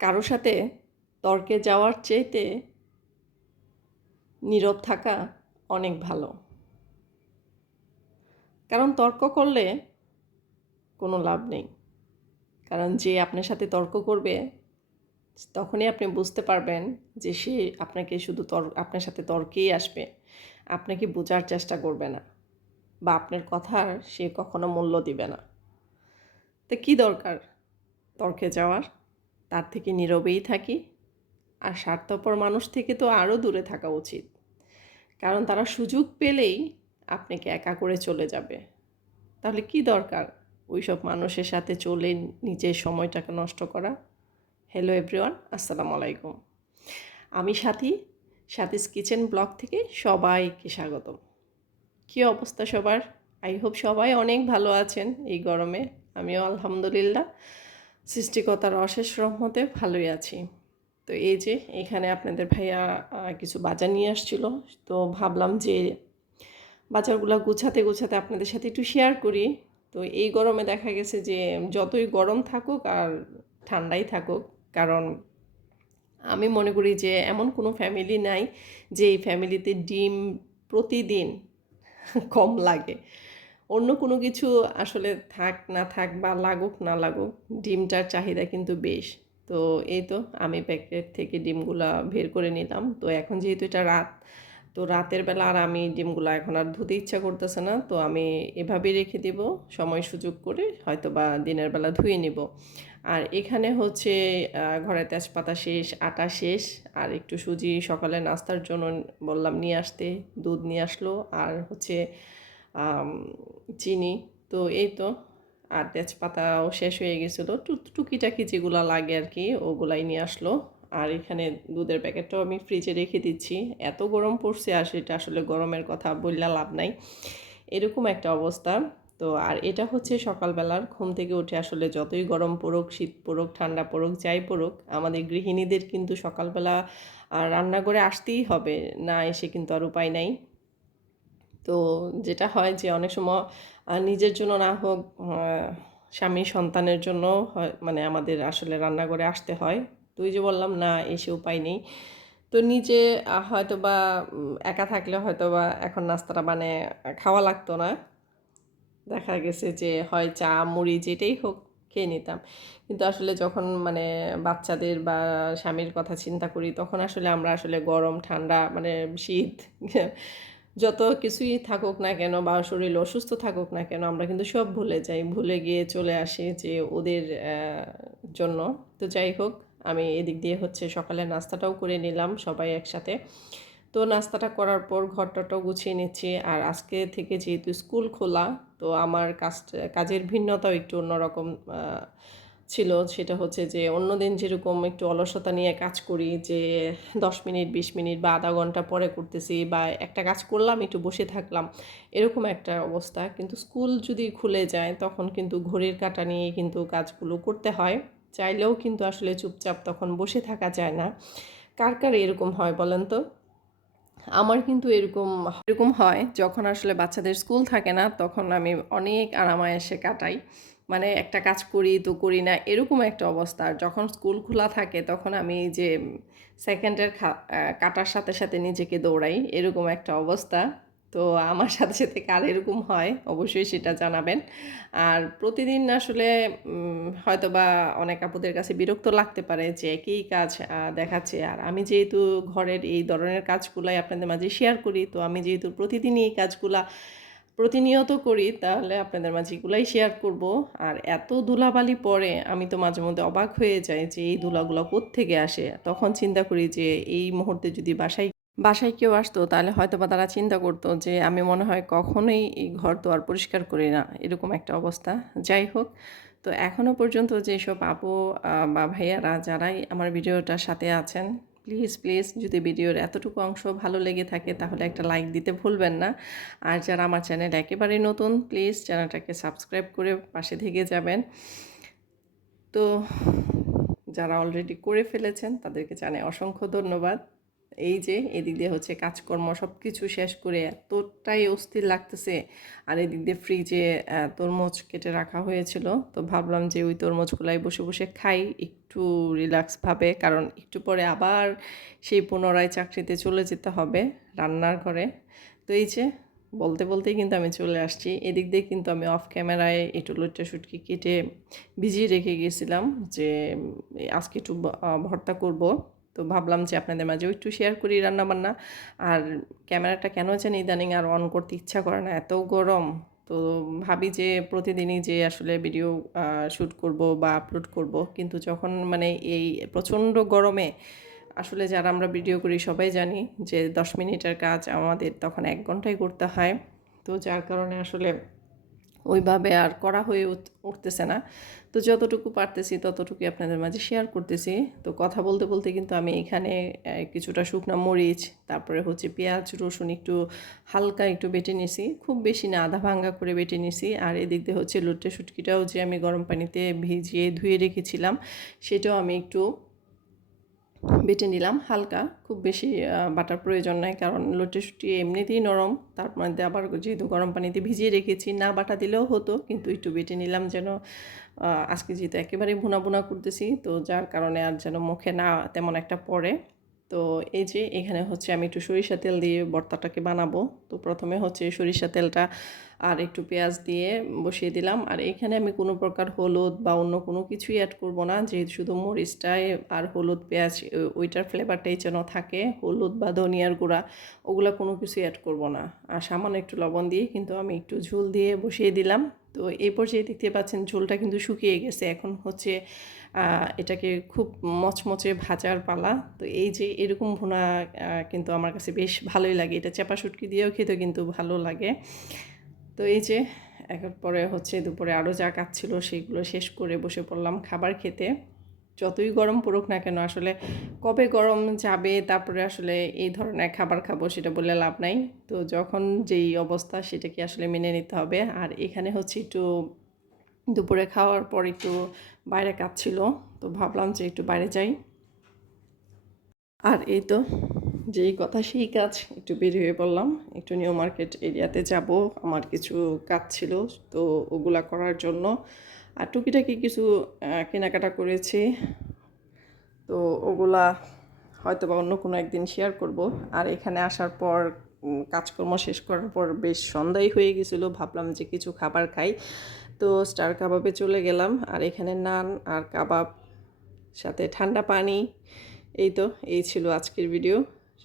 কারও সাথে তর্কে যাওয়ার চেয়েতে নীরব থাকা অনেক ভালো। কারণ তর্ক করলে কোনো লাভ নেই। কারণ যে আপনার সাথে তর্ক করবে, তখনই আপনি বুঝতে পারবেন যে সে আপনাকে শুধু তর্ক আপনার সাথে তর্কেই আসবে। আপনাকে বোঝার চেষ্টা করবে না বা আপনার কথার সে কখনো মূল্য দিবে না। তো কী দরকার তর্কে যাওয়ার? তার থেকে নীরবেই থাকি। আর স্বার্থপর মানুষ থেকে তো আরও দূরে থাকা উচিত। কারণ তারা সুযোগ পেলেই আপনাকে একা করে চলে যাবে। তাহলে কি দরকার ওইসব মানুষের সাথে চলে নিজের সময়টাকে নষ্ট করা? হ্যালো এভরিওয়ান আসসালামু আলাইকুম। আমি সাথী, সাথীস কিচেন ব্লগ থেকে সবাইকে স্বাগতম। কী অবস্থা সবার? আই হোপ সবাই অনেক ভালো আছেন এই গরমে। আমিও আলহামদুলিল্লাহ। সৃষ্টিকতার অশেষ রহমতে ভালোই আছি। তো এই যে এখানে আপনাদের ভাইয়া কিছু বাজার নিয়ে আসছিল। তো ভাবলাম যে বাজারগুলো গুছাতে গুছাতে আপনাদের সাথে একটু শেয়ার করি। তো এই গরমে দেখা গেছে যে যতই গরম থাকুক আর ঠান্ডাই থাকুক, কারণ আমি মনে করি যে এমন কোনো ফ্যামিলি নাই যে এই ফ্যামিলিতে ডিম প্রতিদিন কম লাগে। অন্য কোনো কিছু আসলে থাক না থাক বা লাগুক না লাগুক, ডিমটার চাহিদা কিন্তু বেশ। তো এই তো আমি প্যাকেট থেকে ডিমগুলা বের করে নিলাম। তো এখন যেহেতু এটা রাত, তো রাতের বেলা আর আমি ডিমগুলো এখন আর ধুতে ইচ্ছা করতেছে না। তো আমি এভাবেই রেখে দিব, সময় সুযোগ করে হয়তো বা দিনের বেলা ধুয়ে নিব। আর এখানে হচ্ছে ঘরে তেজপাতা শেষ, আটা শেষ, আর একটু সুজি সকালে নাস্তার জন্য বললাম নিয়ে আসতে, দুধ নিয়ে আসলো। আর হচ্ছে চিনি। তো এই তো। আর তেজপাতাও শেষ হয়ে গেছিল। টুকিটাকি যেগুলো লাগে আর কি ওগুলাই নিয়ে আসলো। আর এখানে দুধের প্যাকেটটাও আমি ফ্রিজে রেখে দিচ্ছি। এত গরম পড়ছে আর সেটা আসলে গরমের কথা বললে লাভ নাই। এরকম একটা অবস্থা। তো আর এটা হচ্ছে সকালবেলার ঘুম থেকে উঠে আসলে যতই গরম পড়ুক শীত পড়ুক ঠান্ডা পড়ুক যাই পড়ুক আমাদের গৃহিণীদের কিন্তু সকালবেলা আহ, রান্নাঘরে আসতেই হবে। না এসে কিন্তু আর উপায় নাই। তো যেটা হয় যে অনেক সময় নিজের জন্য না হোক স্বামী সন্তানের জন্য হয় মানে আমাদের আসলে রান্নাঘরে আসতে হয়। তো ওই যে বললাম, না, এসে উপায় নেই। তো নিজে হয়তো বা একা থাকলে হয়তো বা এখন নাস্তাটা মানে খাওয়া লাগতো না। দেখা গেছে যে হয় চা, মুড়ি যেটাই হোক খেয়ে নিতাম। কিন্তু আসলে যখন মানে বাচ্চাদের বা স্বামীর কথা চিন্তা করি, তখন আসলে আমরা আসলে গরম, ঠান্ডা মানে শীত যত কিছুই থাকুক না কেন বা শরীর অসুস্থ থাকুক না কেন, আমরা কিন্তু সব ভুলে যাই। ভুলে গিয়ে চলে আসি যে ওদের জন্য। তো যাই হোক, আমি এদিক দিয়ে হচ্ছে সকালে নাস্তাটাও করে নিলাম সবাই একসাথে। তো নাস্তাটা করার পর ঘরটাটাও গুছিয়ে নিচ্ছি। আর আজকে থেকে যেহেতু স্কুল খোলা, তো আমার কাজ কাজের ভিন্নতাও একটু অন্যরকম ছিল সেটা হচ্ছে যে অন্যদিন যেরকম একটু অলসতা নিয়ে কাজ করি যে দশ মিনিট, বিশ মিনিট বা আধা ঘণ্টা পরে করতেছি বা একটা কাজ করলাম, একটু বসে থাকলাম, এরকম একটা অবস্থা। কিন্তু স্কুল যদি খুলে যায় তখন কিন্তু ঘড়ির কাঁটা নিয়ে কিন্তু কাজগুলো করতে হয়। চাইলেও কিন্তু আসলে চুপচাপ তখন বসে থাকা যায় না। কার কার এরকম হয় বলেন তো? আমার কিন্তু এরকম এরকম হয় যখন আসলে বাচ্চাদের স্কুল থাকে না তখন আমি অনেক আরামায়েসে কাটাই। মানে একটা কাজ করি, তো করি না, এরকম একটা অবস্থা। আর যখন স্কুল খোলা থাকে, তখন আমি যে সেকেন্ডের কাটার সাথে সাথে নিজেকে দৌড়াই, এরকম একটা অবস্থা। তো আমার সাথে সাথে কার এরকম হয়, অবশ্যই সেটা জানাবেন। আর প্রতিদিন আসলে হয়তো বা অনেক আপুদের কাছে বিরক্ত লাগতে পারে যে, একই কাজ দেখাচ্ছে। আর আমি যেহেতু ঘরের এই ধরনের কাজগুলাই আপনাদের মাঝে শেয়ার করি, তো আমি যেহেতু প্রতিদিনই এই কাজগুলা প্রতিনিয়ত করি, তাহলে আপনাদের মাঝে এগুলাই শেয়ার করব। আর এত ধুলাবালি পরে আমি তো মাঝে মধ্যে অবাক হয়ে যাই যে এই ধুলাগুলো থেকে আসে। তখন চিন্তা করি যে এই মুহূর্তে যদি বাসায় বাসায় কেউ আসতো, তাহলে হয়তো বা তারা চিন্তা করতো যে আমি মনে হয় কখনোই এই ঘর আর পরিষ্কার করি না, এরকম একটা অবস্থা। যাই হোক, তো এখনও পর্যন্ত যেসব আপু বা ভাইয়ারা, যারাই আমার ভিডিওটার সাথে আছেন প্লিজ প্লিজ যদি ভিডিওর এতটুকু অংশ ভালো লেগে থাকে তাহলে একটা লাইক দিতে ভুলবেন না। আর যারা আমার চ্যানেল একেবারে নতুন প্লিজ চ্যানেলটাকে সাবস্ক্রাইব করে পাশে থেকে যাবেন। তো যারা অলরেডি করে ফেলেছেন তাদেরকে জানাই অসংখ্য ধন্যবাদ। এই যে এদিক দিয়ে হচ্ছে কাজকর্ম সব কিছু শেষ করে এতটাই অস্থির লাগতেছে। আর এদিক দিয়ে ফ্রিজে তরমুজ কেটে রাখা হয়েছিল। তো ভাবলাম যে ওই তরমুজগুলাই বসে বসে খাই, একটু রিল্যাক্স ভাবে, কারণ একটু পরে আবার সেই পুনরায় চাকরিতে চলে যেতে হবে রান্নার ঘরে। তো এই যে বলতে বলতেই কিন্তু আমি চলে আসছি। এদিক দিয়ে কিন্তু আমি অফ ক্যামেরায় একটু লুটটা শুটকি কেটে ভিজিয়ে রেখে গেছিলাম যে, আজকে একটু ভর্তা করব। তো ভাবলাম যে আপনাদের মাঝেও একটু শেয়ার করি রান্না বান্না আর ক্যামেরাটা কেন জানি ইদানিং আর অন করতে ইচ্ছা করে না, এত গরম। তো ভাবি যে প্রতিদিনই যে আসলে ভিডিও শ্যুট করব বা আপলোড করব, কিন্তু যখন মানে এই প্রচণ্ড গরমে আসলে যারা আমরা ভিডিও করি সবাই জানি যে দশ মিনিটের কাজ আমাদের তখন এক ঘন্টায় করতে হয়। তো যার কারণে আসলে ওইভাবে আর করা হয়ে উঠতেছে না। তো যতটুকু পারতেছি ততটুকু আপনাদের মাঝে শেয়ার করতেছি। তো কথা বলতে বলতে কিন্তু আমি এখানে কিছুটা শুকনো মরিচ, তারপরে হচ্ছে পেঁয়াজ, রসুন একটু হালকা একটু বেটে নিছি। খুব বেশি না, আধা ভাঙ্গা করে বেটে নিছি। আর এদিক দিয়ে হচ্ছে লুটে শুটকিটাও যে আমি গরম পানিতে ভিজিয়ে ধুয়ে রেখেছিলাম, সেটাও আমি একটু বেটে নিলাম হালকা, খুব বেশি বাটার প্রয়োজন নাই কারণ লটে এমনিতেই নরম, তার মধ্যে আবার যেহেতু গরম পানিতে ভিজিয়ে রেখেছি, না বাটা দিলেও হতো, কিন্তু একটু বেটে নিলাম যেন আজকে যেহেতু একেবারে ভুনা ভুনা করতেছি, তো যার কারণে আর যেন মুখে না তেমন একটা পড়ে। তো এই যে এখানে হচ্ছে আমি একটু সরিষা তেল দিয়ে ভর্তাটাকে বানাবো। তো প্রথমে হচ্ছে সরিষা তেলটা আর একটু পেঁয়াজ দিয়ে বসিয়ে দিলাম। আর এখানে আমি কোনো প্রকার হলুদ বা অন্য কোনো কিছুই অ্যাড করব না। যেহেতু শুধু মরিচটাই আর হলুদ, পেঁয়াজ ওইটার ফ্লেভারটাই যেন থাকে, হলুদ বা ধনিয়ার গুঁড়া, ওগুলো কোনো কিছুই অ্যাড করব না। আর সামান্য একটু লবণ দিয়ে কিন্তু আমি একটু ঝোল দিয়ে বসিয়ে দিলাম। তো এই পর্যায়ে দেখতে পাচ্ছেন ঝোলটা কিন্তু শুকিয়ে গেছে। এখন হচ্ছে এটাকে খুব মচমচে ভাজার পালা। তো এই যে এরকম ভুনা কিন্তু আমার কাছে বেশ ভালোই লাগে। এটা চাপা শুটকি দিয়েও খেতে কিন্তু ভালো লাগে। তো এই যে এখন পরে হচ্ছে দুপুরে আরও যা কাজ ছিল সেগুলো শেষ করে বসে পড়লাম খাবার খেতে। যতই গরম পড়ুক না কেন, আসলে কবে গরম যাবে, তারপরে আসলে এই ধরনের খাবার খাব সেটা বলে লাভ নাই। তো যখন যেই অবস্থা সেটাকে আসলে মেনে নিতে হবে। আর এখানে হচ্ছে একটু দুপুরে খাওয়ার পর একটু বাইরে কাজ ছিল, তো ভাবলাম যে একটু বাইরে যাই। আর এই তো যেই কথা, সেই কাজ একটু বের হয়ে পড়লাম। একটু নিউ মার্কেট এরিয়াতে যাব, আমার কিছু কাজ ছিল, তো ওগুলা করার জন্য। আর টুকিটাকি কিছু কেনাকাটা করেছি। তো ওগুলা হয়তো বা অন্য কোনো একদিন শেয়ার করব। আর এখানে আসার পর কাজকর্ম শেষ করার পর বেশ সন্ধ্যাই হয়ে গেছিল, ভাবলাম যে কিছু খাবার খাই। তো স্টার কাবাবে চলে গেলাম, আর এখানে নান আর কাবাব, সাথে ঠান্ডা পানি। এই তো, এই ছিল আজকের ভিডিও